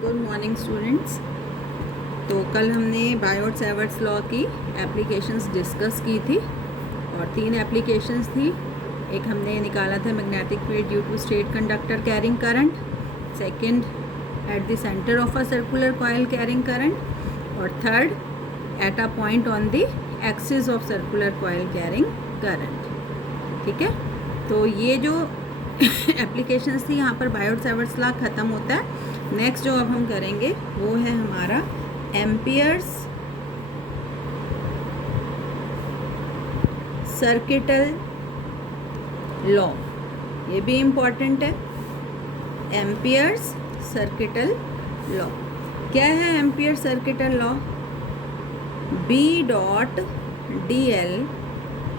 Good morning students. तो कल हमने बायोट-सैवर्ट्स लॉ की एप्लीकेशंस डिस्कस की थी और 3 एप्लीकेशंस थी। एक हमने निकाला था magnetic field due to straight conductor carrying current, second at the centre of a circular coil carrying current और third at a point on the axis of circular coil carrying current. ठीक है, तो ये जो एप्लीकेशंस थी यहाँ पर बायोट-सैवर्ट्स law ख़त्म होता है। नेक्स्ट जो अब हम करेंगे वो है हमारा एम्पियर्स सर्किटल लॉ। ये भी इम्पॉर्टेंट है। एम्पियर्स सर्किटल लॉ क्या है? Ampere circuital law, B dot DL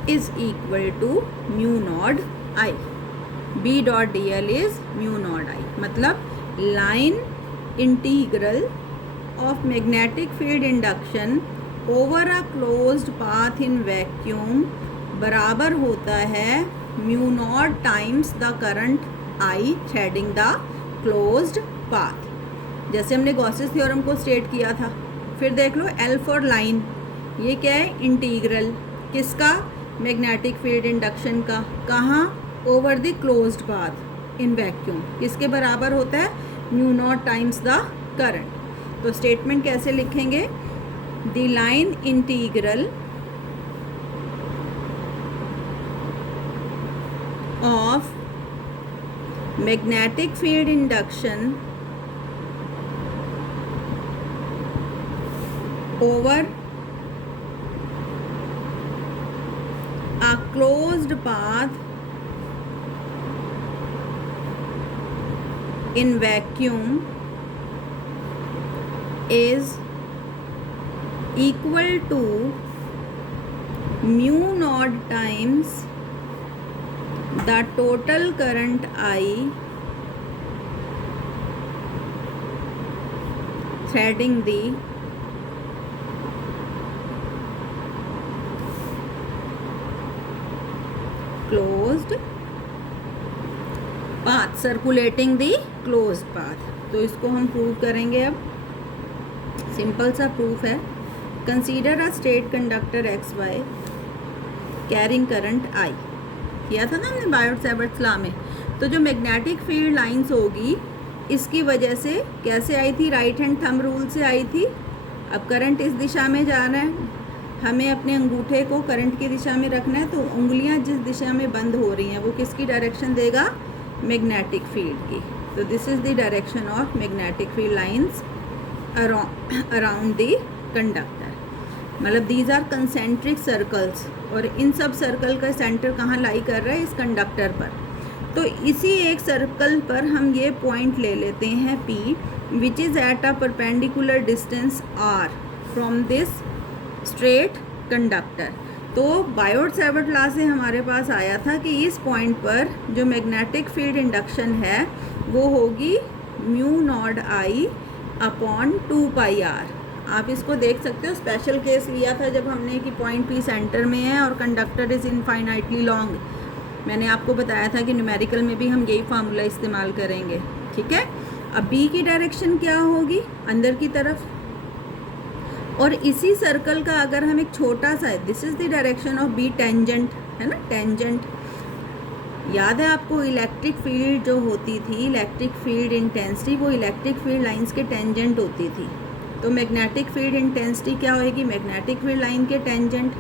is equal to mu naught I। B dot DL is mu naught I, मतलब line integral of magnetic field induction over a closed path in vacuum बराबर होता है mu naught times the current I threading the closed path. जैसे हमने Gauss's theorem को state किया था। फिर देख लो L फॉर लाइन, ये क्या है? इंटीग्रल किसका? मैग्नेटिक फील्ड इंडक्शन का। कहाँ? Over the closed path in vacuum. किसके बराबर होता है? Mu naught times the current. तो स्टेटमेंट कैसे लिखेंगे? The line integral of magnetic field induction over a closed path in vacuum is equal to mu naught times the total current I threading the closed path, circulating the closed path. तो इसको हम prove करेंगे। अब simple सा proof है। Consider a straight conductor XY carrying current I। किया था ना हमने बायोट-सैवर्ट्स लॉ में। तो जो मैग्नेटिक फील्ड लाइंस होगी इसकी वजह से कैसे आई थी? राइट हैंड थंब रूल से आई थी। अब करंट इस दिशा में जा रहा है, हमें अपने अंगूठे को करंट की दिशा में रखना है। तो उंगलियां जिस दिशा में बंद हो रही हैं वो किसकी डायरेक्शन देगा? मैग्नेटिक फील्ड की। तो this is the direction of magnetic field lines around the conductor. मतलब दीज आर कंसेंट्रिक सर्कल्स और इन सब सर्कल का सेंटर कहाँ लाई कर रहा है? इस कंडक्टर पर। तो इसी एक सर्कल पर हम ये पॉइंट ले लेते हैं P, which is at a perpendicular distance R from this straight conductor. तो बायोट-सैवर्ट लॉ से हमारे पास आया था कि इस पॉइंट पर जो मैग्नेटिक फील्ड इंडक्शन है वो होगी mu naught I upon 2πr। आप इसको देख सकते हो। स्पेशल केस लिया था जब हमने कि पॉइंट P सेंटर में है और कंडक्टर इज़ इनफाइनाइटली लॉन्ग। मैंने आपको बताया था कि न्यूमेरिकल में भी हम यही फार्मूला इस्तेमाल करेंगे। ठीक है। अब B की डायरेक्शन क्या होगी? अंदर की तरफ। और इसी सर्कल का अगर हम एक छोटा सा, this is the direction of B, tangent है ना, टेंजेंट। याद है आपको इलेक्ट्रिक फील्ड जो होती थी, इलेक्ट्रिक फील्ड इंटेंसिटी, वो इलेक्ट्रिक फील्ड लाइंस के टेंजेंट होती थी। तो मैग्नेटिक फील्ड इंटेंसिटी क्या होएगी? मैग्नेटिक फील्ड लाइन के टेंजेंट।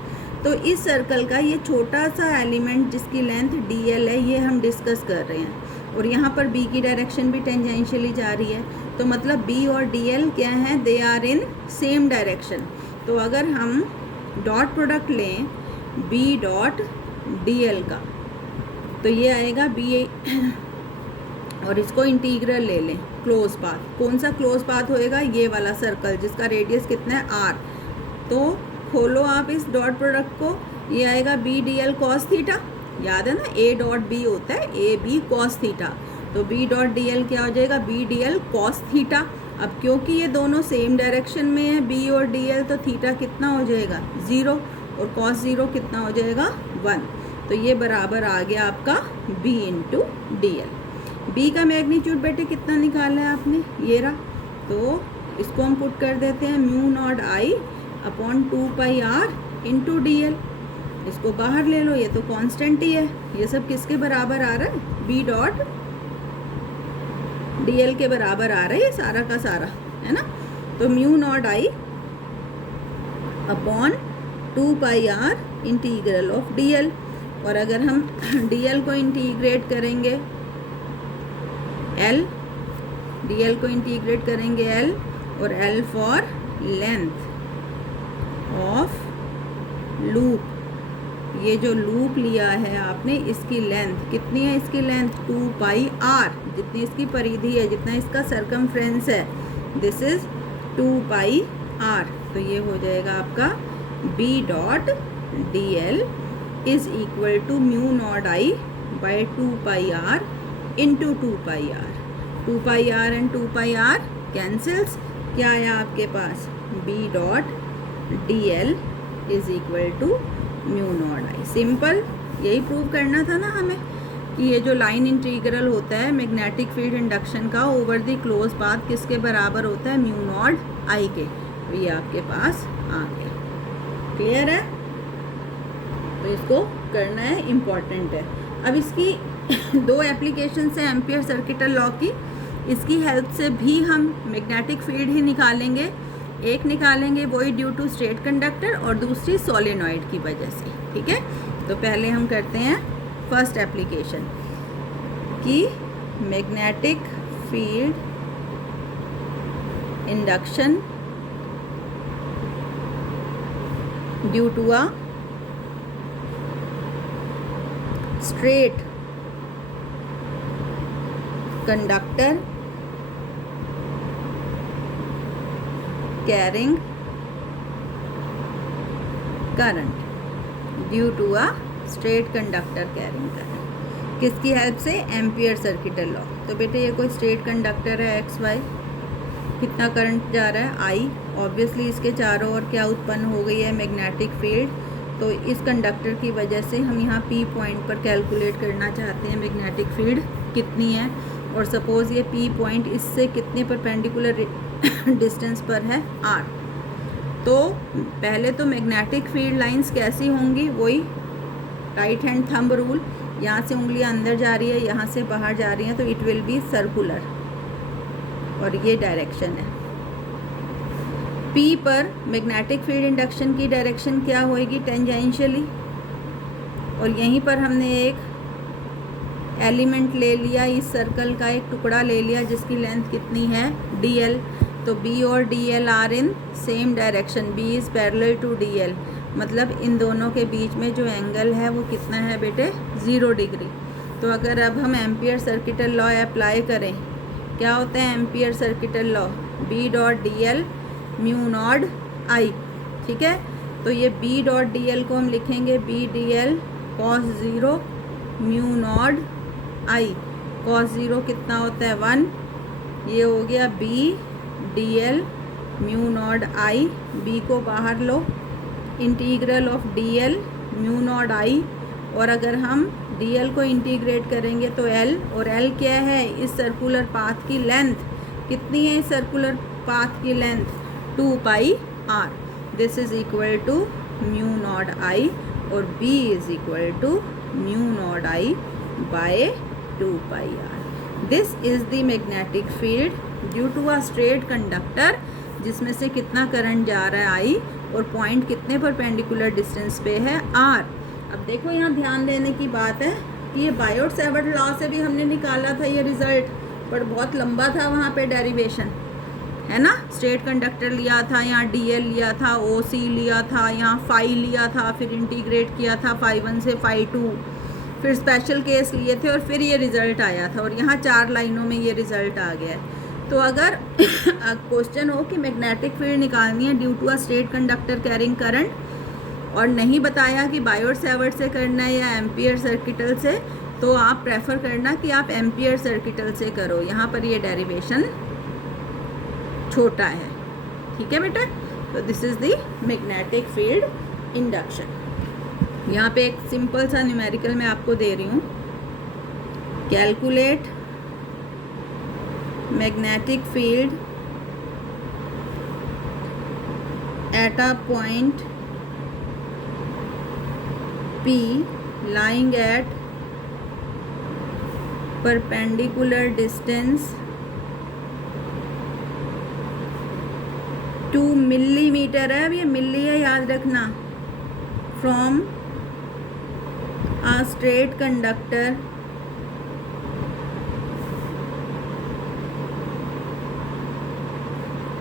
तो इस सर्कल का ये छोटा सा एलिमेंट जिसकी लेंथ DL है, ये हम डिस्कस कर रहे हैं। और यहाँ पर B की डायरेक्शन भी टेंजेंशियली जा रही है। तो मतलब B और DL क्या है? They are in same direction. तो अगर हम डॉट प्रोडक्ट लें B डॉट DL का, तो ये आएगा B और इसको इंटीग्रल ले लें क्लोज पाथ। कौन सा क्लोज पाथ होएगा? ये वाला सर्कल जिसका रेडियस कितना है? R। तो खोलो आप इस डॉट प्रोडक्ट को, ये आएगा B DL cos थीटा। याद है ना, A डॉट B होता है AB cos थीटा। तो B डॉट DL क्या हो जाएगा? B DL cos theta. अब क्योंकि ये दोनों सेम डायरेक्शन में है B और DL, तो थीटा कितना हो जाएगा? 0 और cos 0 कितना हो जाएगा? 1। तो ये बराबर आ गया आपका B इंटू DL। B का मैग्नीट्यूड बेटे कितना निकाला है आपने? ये रहा। तो इसको हम पुट कर देते हैं म्यू नॉट आई अपॉन 2πr इंटू DL। इसको बाहर ले लो, ये तो कांस्टेंट ही है। ये सब किसके बराबर आ रहा है? B डॉट DL के बराबर आ रहा है ये सारा का सारा, है ना। तो mu naught I upon 2πr integral of DL। और अगर हम DL को इंटीग्रेट करेंगे L, DL को इंटीग्रेट करेंगे L, और L for length of loop. ये जो लूप लिया है आपने, इसकी लेंथ कितनी है? इसकी लेंथ 2πr, जितनी इसकी परिधि है, जितना इसका सरकमफ्रेंस है, दिस इज 2πr। तो ये हो जाएगा आपका B dot DL is equal to mu naught I by 2πr into 2πr। 2πr and 2πr cancels, क्या आया आपके पास? B dot DL is equal to mu naught I. Simple, यही प्रूव करना था ना हमें कि ये जो लाइन इंटीग्रल होता है मैग्नेटिक फील्ड इंडक्शन का ओवर द क्लोज पाथ किसके बराबर होता है? म्यू नॉट आई के। तो ये आपके पास आ गया। क्लियर है? तो इसको करना है, इम्पॉर्टेंट है। अब इसकी दो एप्लीकेशन है एम्पियर सर्किटल लॉ की। इसकी हेल्प से भी हम मैग्नेटिक फील्ड ही निकालेंगे। एक निकालेंगे वही ड्यू टू स्ट्रेट कंडक्टर, और दूसरी सोलेनॉइड की वजह से। ठीक है, तो पहले हम करते हैं फर्स्ट एप्लीकेशन की magnetic field induction due to a straight conductor carrying current due to a straight conductor carrying current। किसकी हेल्प से? Ampere circuital law. तो बेटे ये कोई स्ट्रेट कंडक्टर है XY, कितना करंट जा रहा है? I। ऑब्वियसली इसके चारों ओर क्या उत्पन्न हो गई है? Magnetic field. तो इस कंडक्टर की वजह से हम यहाँ P पॉइंट पर कैलकुलेट करना चाहते हैं मैग्नेटिक फील्ड कितनी है। और सपोज़ ये P पॉइंट इससे कितने परपेंडिकुलर डिस्टेंस पर है? R। तो पहले तो मैग्नेटिक फील्ड लाइंस कैसी होंगी? वही राइट हैंड थंब रूल, यहाँ से उंगलियाँ अंदर जा रही है, यहाँ से बाहर जा रही हैं, तो इट विल बी सर्कुलर, और ये डायरेक्शन है। P पर मैग्नेटिक फील्ड इंडक्शन की डायरेक्शन क्या होएगी? टेंजेंशियली। और यहीं पर हमने एक एलिमेंट ले लिया, इस सर्कल का एक टुकड़ा ले लिया जिसकी लेंथ कितनी है? DL। तो B और DL are in same direction. B is parallel to DL, मतलब इन दोनों के बीच में जो एंगल है वो कितना है बेटे? 0 डिग्री। तो अगर अब हम एम्पियर सर्किटल लॉ अप्लाई करें, क्या होता है ampere circuital law? B dot DL mu naught I. ठीक है, तो ये B डॉट DL को हम लिखेंगे B DL cos 0 mu naught I. cos 0 कितना होता है? 1। ये हो गया B DL mu naught I. B को बाहर लो, integral of DL mu naught I. और अगर हम DL को इंटीग्रेट करेंगे तो L, और L क्या है? इस सर्कुलर पाथ की लेंथ कितनी है? इस सर्कुलर पाथ की length 2πr। This is equal to mu naught I, और B is equal to mu naught I by 2πr। This is the magnetic field due to a straight conductor, जिसमें से कितना current जा रहा है? I, और point कितने perpendicular distance पे है? R। अब देखो यहाँ ध्यान देने की बात है कि ये बायोट सेवर्ट लॉ से भी हमने निकाला था ये रिजल्ट, पर बहुत लंबा था वहाँ पे डेरिवेशन, है ना। स्ट्रेट कंडक्टर लिया था, यहाँ DL लिया था, OC लिया था, यहाँ फाई लिया था, फिर इंटीग्रेट किया था फाई 1 से फाई 2, फिर स्पेशल केस लिए थे, और फिर ये रिज़ल्ट आया था। और यहाँ 4 लाइनों में ये रिज़ल्ट आ गया है। तो अगर क्वेश्चन हो कि मैग्नेटिक फील्ड निकालनी है due to a straight conductor carrying current, और नहीं बताया कि बायोट सेवर्ट से करना है या एम्पियर सर्किटल से, तो आप प्रेफर करना कि आप एम्पियर सर्किटल से करो। यहाँ पर ये डेरिवेशन छोटा है। ठीक है बेटा, तो this is the magnetic field induction. यहाँ पे एक सिंपल सा न्यूमेरिकल मैं आपको दे रही हूँ। Calculate magnetic field at a point P lying at perpendicular distance 2 millimetre है, अब ये मिली है याद रखना, from a straight conductor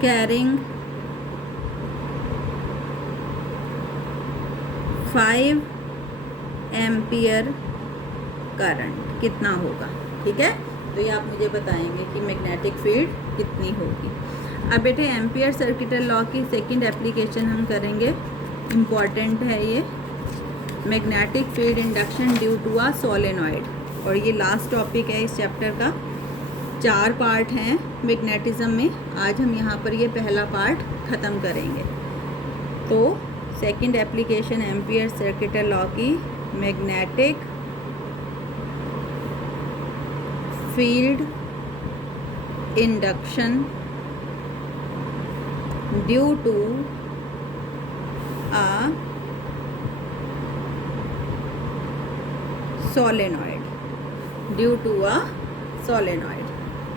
carrying 5 ampere current कितना होगा। ठीक है, तो ये आप मुझे बताएंगे कि मैग्नेटिक फील्ड कितनी होगी। अब बेटे एम्पियर सर्किटल लॉ की सेकंड एप्लीकेशन हम करेंगे, इम्पॉर्टेंट है ये, magnetic field induction due to a solenoid, और ये लास्ट टॉपिक है इस चैप्टर का। 4 पार्ट हैं मैग्नेटिज्म में, आज हम यहाँ पर ये पहला पार्ट ख़त्म करेंगे। तो second application ampere circuital law की, magnetic field induction due to a solenoid, due to a solenoid.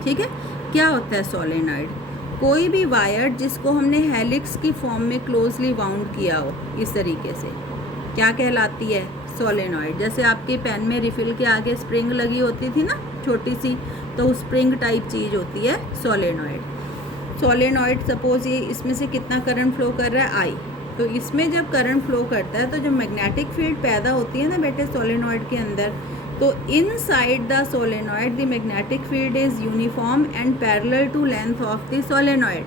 ठीक है, क्या होता है सोलेनॉइड? कोई भी वायर जिसको हमने हेलिक्स की फॉर्म में क्लोजली बाउंड किया हो इस तरीके से, क्या कहलाती है? सोलेनॉइड। जैसे आपके पेन में रिफिल के आगे स्प्रिंग लगी होती थी ना छोटी सी, तो स्प्रिंग टाइप चीज़ होती है सोलेनॉइड। सोलेनॉइड सपोज ये इसमें से कितना करंट फ्लो कर रहा है, आई, तो इसमें जब करंट फ्लो करता है तो जो मैग्नेटिक फील्ड पैदा होती है ना बेटे सोलेनॉइड के अंदर, तो inside the solenoid the magnetic field is uniform and parallel to length of the solenoid,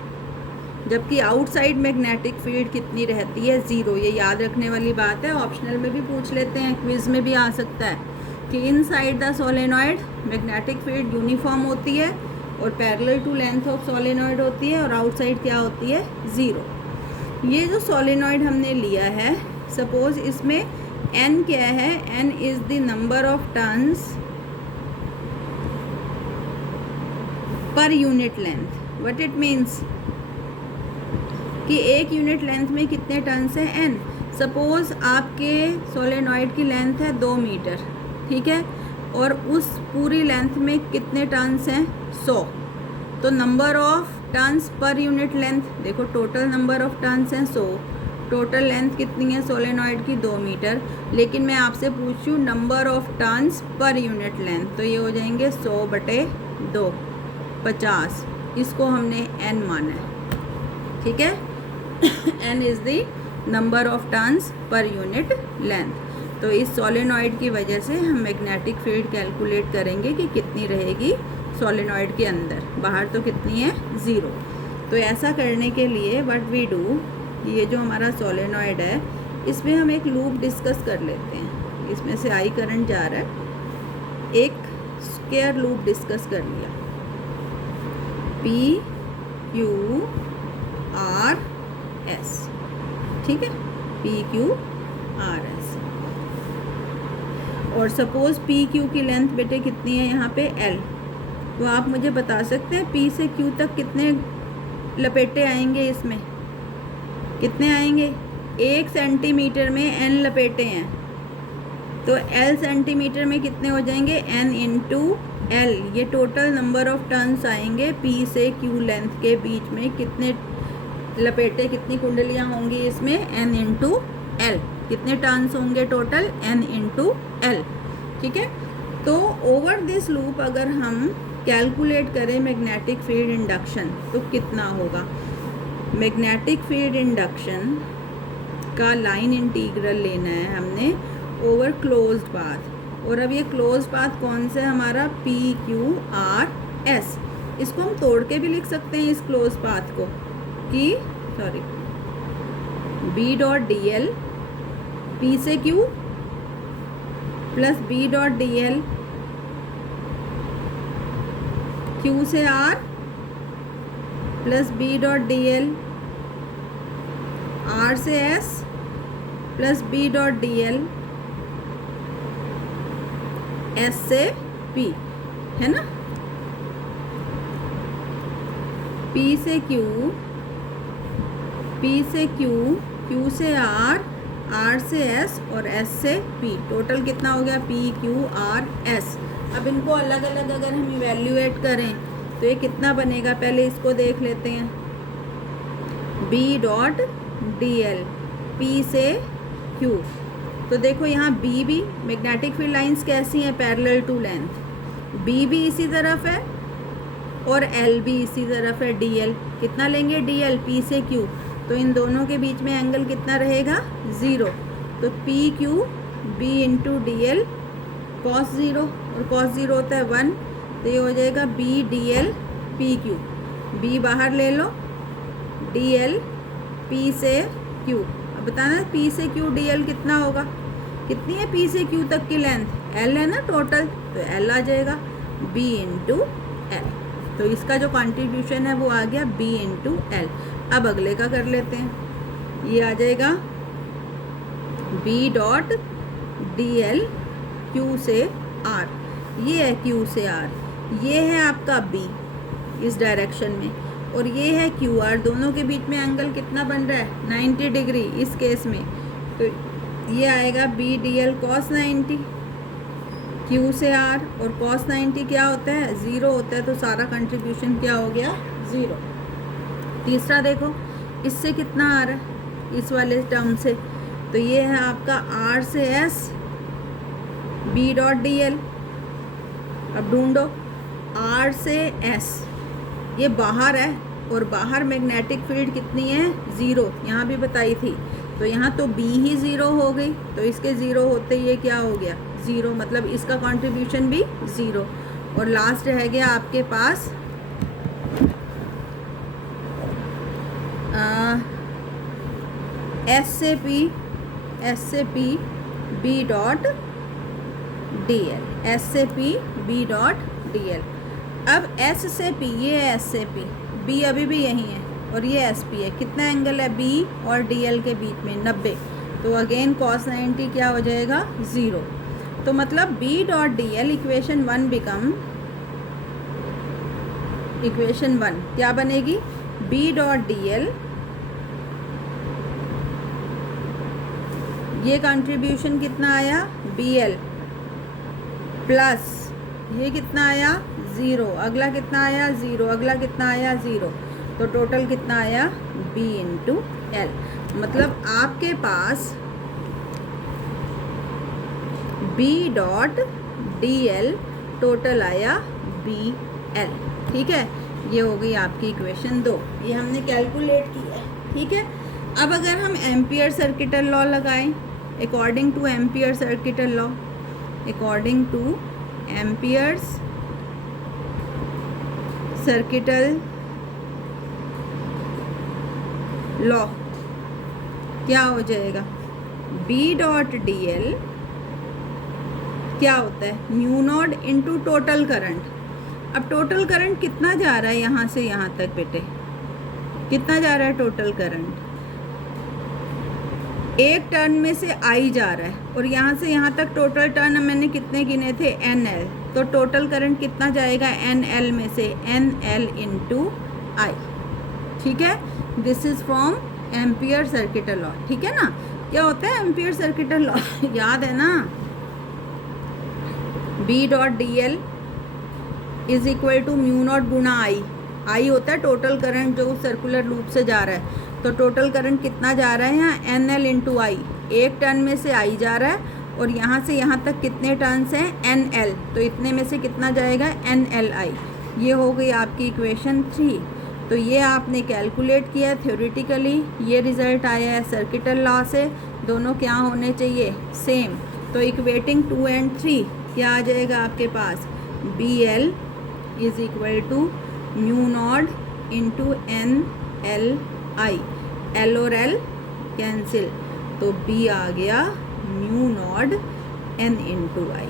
जबकि आउटसाइड मैग्नेटिक फील्ड कितनी रहती है? 0। ये याद रखने वाली बात है, ऑप्शनल में भी पूछ लेते हैं, क्विज में भी आ सकता है कि inside the solenoid magnetic field uniform होती है और parallel to length of solenoid होती है, और आउटसाइड क्या होती है? 0। ये जो सोलेनॉइड हमने लिया है, सपोज इसमें n क्या है? n is the number of turns per unit length. What it means कि एक यूनिट लेंथ में कितने टर्न्स हैं? n। सपोज आपके सोलेनॉइड की लेंथ है 2 मीटर, ठीक है, और उस पूरी लेंथ में कितने टर्न्स हैं? 100। तो number of turns per unit length, देखो टोटल नंबर ऑफ टर्न्स हैं 100, टोटल लेंथ कितनी है सोलेनॉइड की? 2 मीटर, लेकिन मैं आपसे पूछूँ number of turns per unit length, तो ये हो जाएंगे 100/2, 50। इसको हमने n माना है। ठीक है, n is the number of turns per unit length. तो इस सोलेनॉइड की वजह से हम मैग्नेटिक फील्ड कैलकुलेट करेंगे कि कितनी रहेगी सोलेनॉइड के अंदर, बाहर तो कितनी है? 0। तो ऐसा करने के लिए व्हाट वी डू, ये जो हमारा सोलेनॉइड है इसमें हम एक लूप डिस्कस कर लेते हैं। इसमें से आई करंट जा रहा है, एक स्क्वायर लूप डिस्कस कर लिया, P Q R S। ठीक है, P Q R S, और सपोज P Q की लेंथ बेटे कितनी है यहाँ पे? L। तो आप मुझे बता सकते हैं P से Q तक कितने लपेटे आएंगे? इसमें कितने आएंगे? 1 सेंटीमीटर में n लपेटे हैं, तो L सेंटीमीटर में कितने हो जाएंगे? n into L। ये टोटल नंबर ऑफ टर्न्स आएंगे P से Q लेंथ के बीच में, कितने लपेटे, कितनी कुंडलियाँ होंगी इसमें? n into L। कितने टर्न्स होंगे टोटल? n into L। ठीक है, तो ओवर दिस लूप अगर हम कैलकुलेट करें मैग्नेटिक फील्ड इंडक्शन तो कितना होगा? मैग्नेटिक फील्ड इंडक्शन का लाइन इंटीग्रल लेना है हमने ओवर क्लोज्ड पाथ, और अब ये क्लोज पाथ कौन सा है हमारा? P Q R S। इसको हम तोड़ के भी लिख सकते हैं इस क्लोज पाथ को कि B dot D L P से Q plus B dot D L Q से R plus B dot D L R से S plus B dot D L S से P, है ना? P से Q P से Q, Q से R, R से S और S से P। टोटल कितना हो गया? P, Q, R, S। अब इनको अलग अलग अगर हम इवेल्यूएट करें तो ये कितना बनेगा? पहले इसको देख लेते हैं। B डॉट DL, P से Q। तो देखो यहाँ B भी, मैग्नेटिक फील्ड लाइंस कैसी हैं? Parallel to length. B भी इसी तरफ है और L भी इसी तरफ है, DL। कितना लेंगे? DL, P से Q। तो इन दोनों के बीच में एंगल कितना रहेगा? 0। तो PQ B into DL cos 0, और cos 0 होता है 1, तो ये हो जाएगा B DL PQ। B बाहर ले लो, DL P से Q। अब बताना P से Q DL कितना होगा? कितनी है P से Q तक की लेंथ? L है ना टोटल, तो L आ जाएगा B इंटू L। तो इसका जो कंट्रीब्यूशन है वो आ गया B इंटू L। अब अगले का कर लेते हैं। ये आ जाएगा B डॉट DL Q से R। ये है Q से R, ये है आपका B इस डायरेक्शन में, और ये है QR। दोनों के बीच में एंगल कितना बन रहा है? 90 डिग्री इस केस में। तो ये आएगा B DL cos 90, Q से R, और cos 90 क्या होता है? 0 होता है। तो सारा कंट्रीब्यूशन क्या हो गया? 0। तीसरा देखो, इससे कितना आ रहा है? इस वाले टर्म से। तो ये है आपका R से S, B डॉट DL। अब ढूंढो R से S, ये बाहर है, और बाहर मैग्नेटिक फील्ड कितनी है? 0। यहाँ भी बताई थी। तो यहाँ तो B ही 0 हो गई, तो इसके 0 होते ये क्या हो गया? 0, मतलब इसका कंट्रीब्यूशन भी 0। और लास्ट रह गया आपके पास S से P B dot DL, S से P B डॉट DL। अब S से P, ये है S से P, B अभी भी यही है, और ये SP है। कितना एंगल है B और DL के बीच में? 90। तो अगेन cos 90 क्या हो जाएगा? 0। तो मतलब B dot DL equation 1 become, equation 1 क्या बनेगी? B डॉट DL, ये कंट्रीब्यूशन कितना आया? BL प्लस ये कितना आया? 0। अगला कितना आया? 0। अगला कितना आया? 0। तो टोटल कितना आया? B into L। मतलब आपके पास B डॉट DL टोटल आया BL। ठीक है, ये हो गई आपकी इक्वेशन 2। ये हमने कैलकुलेट की है। ठीक है, अब अगर हम एम्पियर सर्किटल लॉ लगाएं, according to Ampere circuital law, according to Ampere's circuital law क्या हो जाएगा? B डॉट DL क्या होता है? Mu naught into total current. अब टोटल करंट कितना जा रहा है यहाँ से यहाँ तक बेटे? कितना जा रहा है टोटल करंट? एक टर्न में से I जा रहा है, और यहाँ से यहाँ तक टोटल टर्न मैंने कितने गिने थे? NL। तो टोटल करंट कितना जाएगा NL में से? NL into I। ठीक है, this is from ampere circuital law. ठीक है ना, क्या होता है एम्पियर सर्किटल लॉ? याद है ना? B dot DL is equal to mu naught गुना I होता है टोटल करंट जो सर्कुलर लूप से जा रहा है। तो टोटल करंट कितना जा रहा है यहाँ? NL into I। एक टर्न में से I जा रहा है, और यहाँ से यहाँ तक कितने टर्न्स हैं? NL। तो इतने में से कितना जाएगा? NLI। ये हो गई आपकी इक्वेशन 3। तो ये आपने कैलकुलेट किया थ्योरेटिकली, ये रिज़ल्ट आया है सर्किटल लॉ से। दोनों क्या होने चाहिए? सेम। तो इक्वेटिंग 2 एंड 3 क्या आ जाएगा आपके पास? BL is equal to mu naught into NLI। L और L कैंसिल, तो B आ गया mu naught N into I।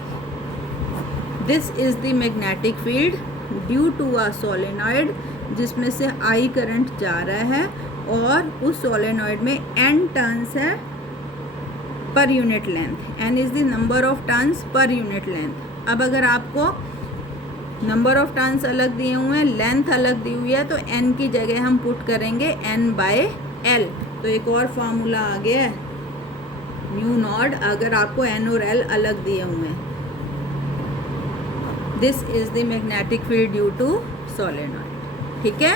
This is the magnetic field due to a solenoid जिसमें से I करंट जा रहा है, और उस सोलेनॉइड में N टर्न्स है per unit length. N is the number of turns per unit length. अब अगर आपको नंबर ऑफ टर्न्स अलग दिए हुए हैं, लेंथ अलग दी हुई है, तो N की जगह हम पुट करेंगे N बाय एल, तो एक और फार्मूला आ गया है म्यू नॉट, अगर आपको एन और एल अलग दिए हुए हैं। This is the magnetic field due to solenoid. ठीक है,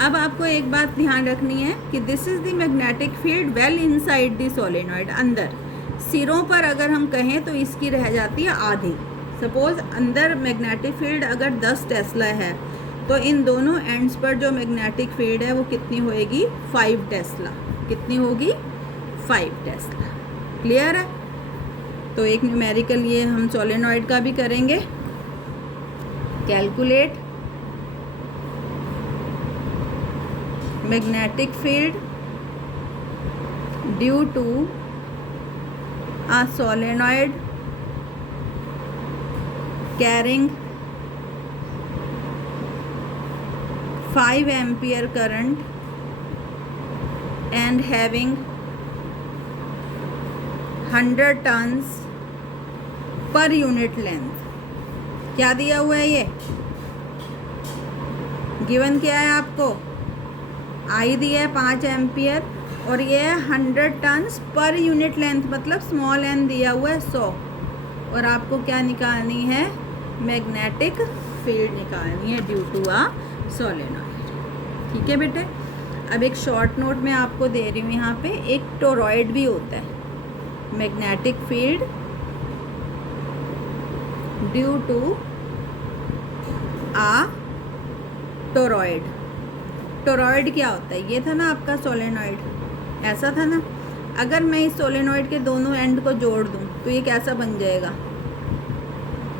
अब आपको एक बात ध्यान रखनी है कि this is the magnetic field well inside the solenoid. अंदर सिरों पर अगर हम कहें तो इसकी रह जाती है आधी। सपोज अंदर मैग्नेटिक फील्ड अगर 10 टेस्ला है तो इन दोनों एंड्स पर जो मैग्नेटिक फील्ड है वो कितनी होएगी? 5 टेस्ला। कितनी होगी? 5 टेस्ला। क्लियर है? तो एक न्यूमेरिकल ये हम सोलेनॉइड का भी करेंगे। Calculate magnetic field due to a solenoid carrying 5 ampere current and having 100 turns per unit length। क्या दिया हुआ है? ये गिवन क्या है आपको? आई दिया है 5 एम्पियर और ये है 100 टन्स पर यूनिट लेंथ, मतलब स्मॉल एन दिया हुआ है 100। और आपको क्या निकालनी है? मैग्नेटिक फील्ड निकालनी है ड्यू टू आ सोलेनॉइड। ठीक है बेटे, अब एक शॉर्ट नोट में आपको दे रही हूँ यहाँ पे, एक टोरॉइड भी होता है। Magnetic field due to a toroid. Toroid क्या होता है? ये था ना आपका सोलेनॉइड, ऐसा था ना। अगर मैं इस सोलेनॉइड के दोनों एंड को जोड़ दूं तो ये कैसा बन जाएगा?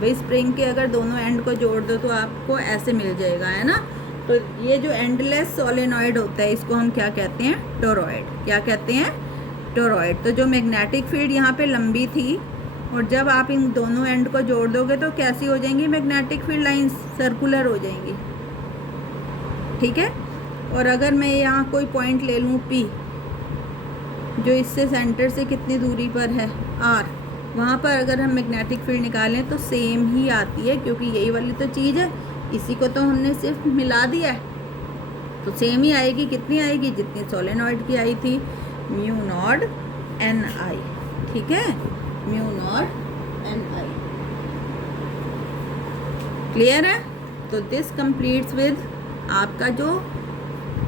भाई स्प्रिंग के अगर दोनों एंड को जोड़ दो तो आपको ऐसे मिल जाएगा, है ना। तो ये जो एंडलेस सोलेनॉइड होता है इसको हम क्या कहते हैं? टोरॉइड। क्या कहते हैं? टोरॉइड। तो जो मैग्नेटिक फील्ड यहाँ पे लंबी थी और जब आप इन दोनों एंड को जोड़ दोगे तो कैसी हो जाएंगी? मैग्नेटिक फील्ड लाइंस सर्कुलर हो जाएंगी। ठीक है, और अगर मैं यहाँ कोई पॉइंट ले लूँ P, जो इससे सेंटर से कितनी दूरी पर है? R, वहाँ पर अगर हम मैग्नेटिक फील्ड निकालें तो सेम ही आती है, क्योंकि यही वाली तो चीज़ है, इसी को तो हमने सिर्फ मिला दिया है, तो सेम ही आएगी। कितनी आएगी? जितनी सोलेनॉइड की आई थी, म्यू नॉट एन आई। ठीक है, mu not an I. Clear है? तो दिस कंप्लीट्स विद आपका जो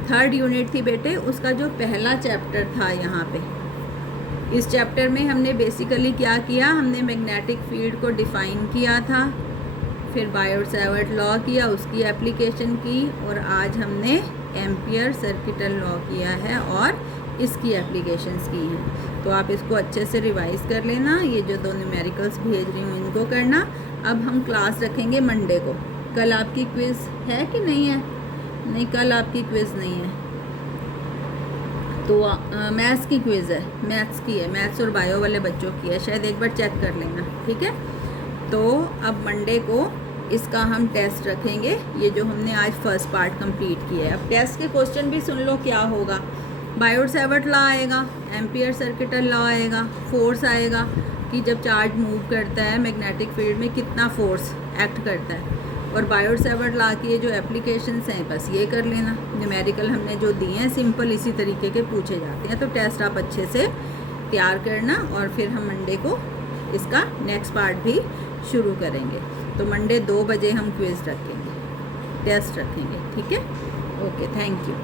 3rd यूनिट थी बेटे, उसका जो पहला चैप्टर था यहाँ पे। इस चैप्टर में हमने बेसिकली क्या किया? हमने मैग्नेटिक फील्ड को डिफ़ाइन किया था, फिर बायोट-सैवर्ट लॉ किया, उसकी एप्लीकेशन की, और आज हमने एम्पियर सर्किटल लॉ किया है और इसकी एप्लीकेशंस की हैं। तो आप इसको अच्छे से रिवाइज़ कर लेना। ये जो 2 न्यूमेरिकल्स भेज रही हूँ इनको करना। अब हम क्लास रखेंगे मंडे को। कल आपकी क्विज़ है कि नहीं है? नहीं, कल आपकी क्विज़ नहीं है, तो मैथ्स की क्विज़ है, मैथ्स की है, मैथ्स और बायो वाले बच्चों की है, शायद एक बार चेक कर लेना। ठीक है, तो अब मंडे को इसका हम टेस्ट रखेंगे, ये जो हमने आज फर्स्ट पार्ट कंप्लीट किया है। अब टेस्ट के क्वेश्चन भी सुन लो क्या होगा। बायोट-सैवर्ट लॉ आएगा, एम्पियर सर्किटल लॉ आएगा, फोर्स आएगा कि जब चार्ज मूव करता है मैग्नेटिक फील्ड में कितना फोर्स एक्ट करता है, और बायोट-सैवर्ट लॉ की जो एप्लीकेशंस हैं बस ये कर लेना। न्यूमेरिकल हमने जो दिए हैं सिंपल इसी तरीके के पूछे जाते हैं, तो टेस्ट आप अच्छे से तैयार करना, और फिर हम मंडे को इसका नेक्स्ट पार्ट भी शुरू करेंगे। तो मंडे 2 बजे हम क्विज़ रखेंगे, टेस्ट रखेंगे। ठीक है, ओके, थैंक यू।